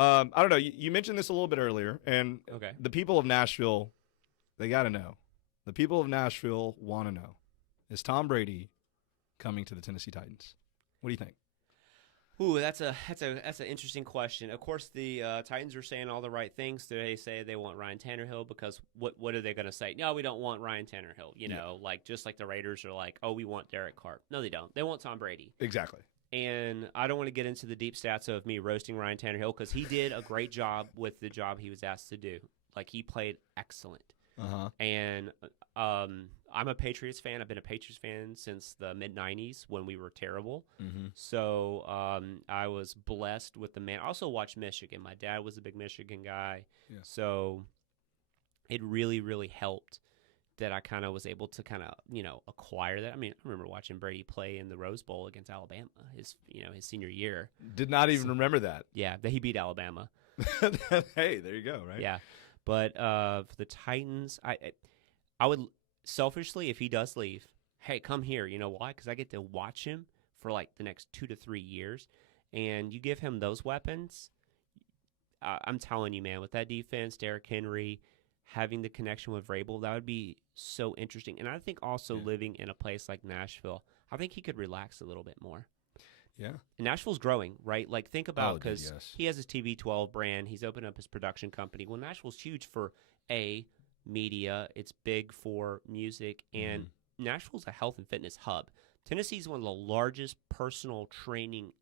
I don't know. You mentioned this a little bit earlier, and Okay. the people of Nashville, they got to know. The people of Nashville want to know: is Tom Brady coming to the Tennessee Titans? What do you think? Ooh, that's an interesting question. Of course, the Titans are saying all the right things. They say they want Ryan Tannehill because what are they going to say? No, we don't want Ryan Tannehill. You know, like just like the Raiders are like, oh, we want Derek Carr. No, they don't. They want Tom Brady. Exactly. And I don't want to get into the deep stats of me roasting Ryan Tannehill because he did a great job with the job he was asked to do. Like he played excellent. And I'm a Patriots fan. I've been a Patriots fan since the mid-'90s when we were terrible. So I was blessed with the man. I also watched Michigan. My dad was a big Michigan guy. Yeah. So it really, really helped that I kind of was able to kind of, acquire that. I mean, I remember watching Brady play in the Rose Bowl against Alabama his senior year. Did not even remember that. Yeah, that he beat Alabama. Hey, there you go, right? Yeah. But for the Titans, I would selfishly, if he does leave, hey, come here. You know why? Because I get to watch him for like the next 2 to 3 years, and you give him those weapons. I'm telling you, man, with that defense, Derrick Henry, having the connection with Vrabel, that would be so interesting. And I think also living in a place like Nashville, I think he could relax a little bit more. Yeah. And Nashville's growing, right? Like, think about, because yes. he has his TB12 brand. He's opened up his production company. Well, Nashville's huge for, media. It's big for music. And Nashville's a health and fitness hub. Tennessee's one of the largest personal training,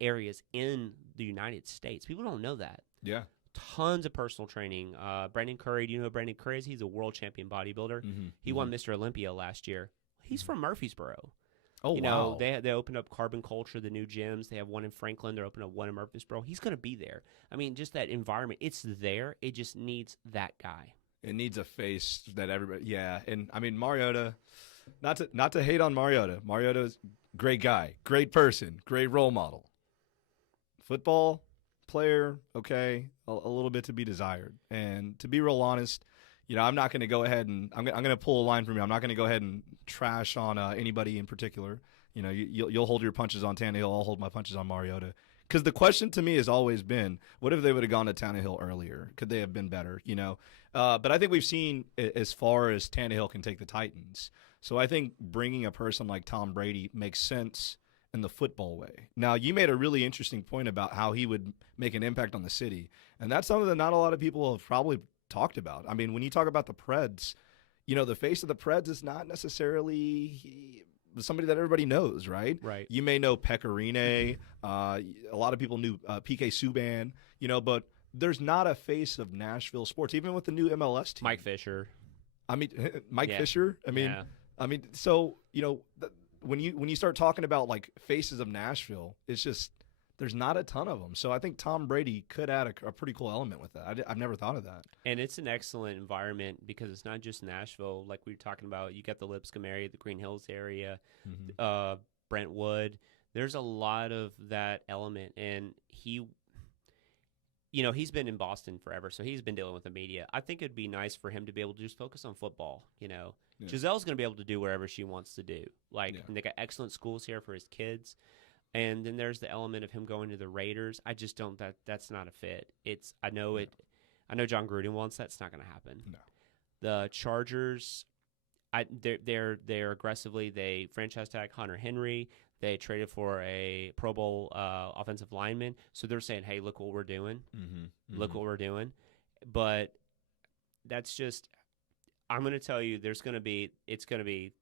areas in the United States. People don't know that. Yeah. Tons of personal training. Brandon Curry, do you know who Brandon Curry is? He's a world champion bodybuilder. He won Mr. Olympia last year. He's from Murfreesboro. Oh, wow. They opened up Carbon Culture, the new gyms. They have one in Franklin. They're opening up one in Murfreesboro. He's going to be there. I mean, just that environment. It's there. It just needs that guy. It needs a face that everybody. Yeah, and I mean Mariota. Not to hate on Mariota. Mariota's great guy, great person, great role model. Football player, okay, a little bit to be desired. And to be real honest, I'm not going to go ahead and I'm going to pull a line from you. I'm not going to go ahead and trash on anybody in particular. You'll hold your punches on Tannehill. I'll hold my punches on Mariota. Because the question to me has always been, what if they would have gone to Tannehill earlier? Could they have been better? But I think we've seen as far as Tannehill can take the Titans. So I think bringing a person like Tom Brady makes sense in the football way. Now, you made a really interesting point about how he would make an impact on the city. And that's something that not a lot of people have probably talked about. I mean, when you talk about the Preds, the face of the Preds is not necessarily somebody that everybody knows, right? Right. You may know Pecorine. A lot of people knew PK Subban, but there's not a face of Nashville sports, even with the new MLS team. Mike Fisher. I mean, Mike Fisher. Yeah. So when you start talking about faces of Nashville, it's just there's not a ton of them. So I think Tom Brady could add a pretty cool element with that. I've never thought of that. And it's an excellent environment because it's not just Nashville. Like we were talking about, you got the Lipscomb area, the Green Hills area, Brentwood. There's a lot of that element. And he's been in Boston forever, so he's been dealing with the media. I think it'd be nice for him to be able to just focus on football, Yeah. Giselle's going to be able to do wherever she wants to do. And they got excellent schools here for his kids. And then there's the element of him going to the Raiders. I just don't. That's not a fit. I know John Gruden wants that. It's not going to happen. No. The Chargers, they're aggressively. They franchise tag Hunter Henry. They traded for a Pro Bowl offensive lineman. So they're saying, hey, look what we're doing. Look what we're doing. But that's just. I'm going to tell you, it's going to be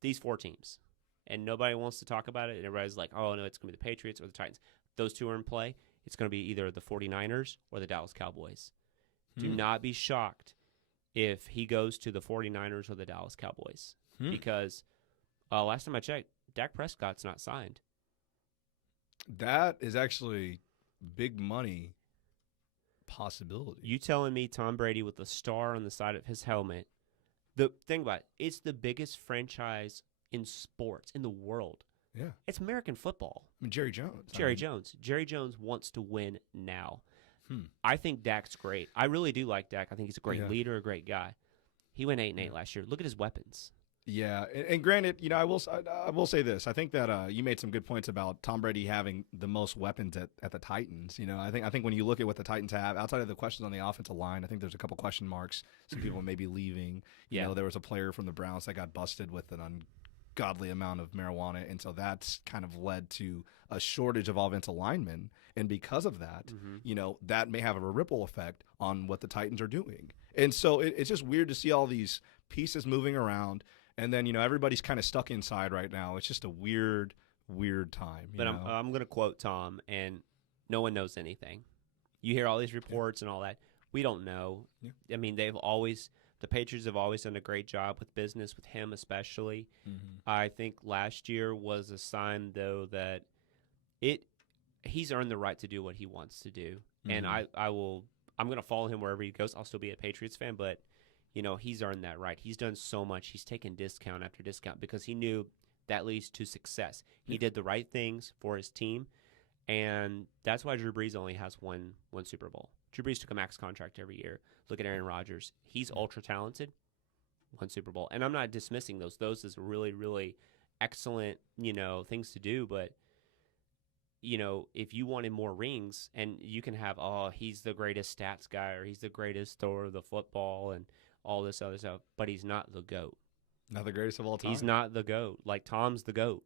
these 4 teams. And nobody wants to talk about it, and everybody's like, oh, no, it's going to be the Patriots or the Titans. Those 2 are in play. It's going to be either the 49ers or the Dallas Cowboys. Do not be shocked if he goes to the 49ers or the Dallas Cowboys. Because last time I checked, Dak Prescott's not signed. That is actually big money possibility. You telling me Tom Brady with the star on the side of his helmet. The thing about it's the biggest franchise in sports in the world. Yeah. It's American football. I mean, Jerry Jones. Jerry Jones wants to win now. I think Dak's great. I really do like Dak. I think he's a great leader, a great guy. He went 8-8 last year. Look at his weapons. Yeah, and granted, I will say this. I think that you made some good points about Tom Brady having the most weapons at the Titans. I think when you look at what the Titans have outside of the questions on the offensive line, I think there's a couple question marks. Some people may be leaving. Yeah. There was a player from the Browns that got busted with an ungodly amount of marijuana, and so that's kind of led to a shortage of offensive linemen. And because of that, that may have a ripple effect on what the Titans are doing. And so it's just weird to see all these pieces moving around. And then, everybody's kind of stuck inside right now. It's just a weird, weird time. But I'm going to quote Tom, and no one knows anything. You hear all these reports and all that. We don't know. Yeah. I mean, the Patriots have always done a great job with business, with him especially. Mm-hmm. I think last year was a sign, though, that he's earned the right to do what he wants to do. Mm-hmm. And I'm going to follow him wherever he goes. I'll still be a Patriots fan, but he's earned that right. He's done so much. He's taken discount after discount because he knew that leads to success. He did the right things for his team, and that's why Drew Brees only has one Super Bowl. Drew Brees took a max contract every year. Look at Aaron Rodgers. He's ultra talented. One Super Bowl. And I'm not dismissing those. Those is really, really excellent, things to do, but if you wanted more rings, and you can have, he's the greatest stats guy, or he's the greatest thrower of the football, and all this other stuff, but he's not the GOAT. Not the greatest of all time. He's not the GOAT. Like, Tom's the GOAT.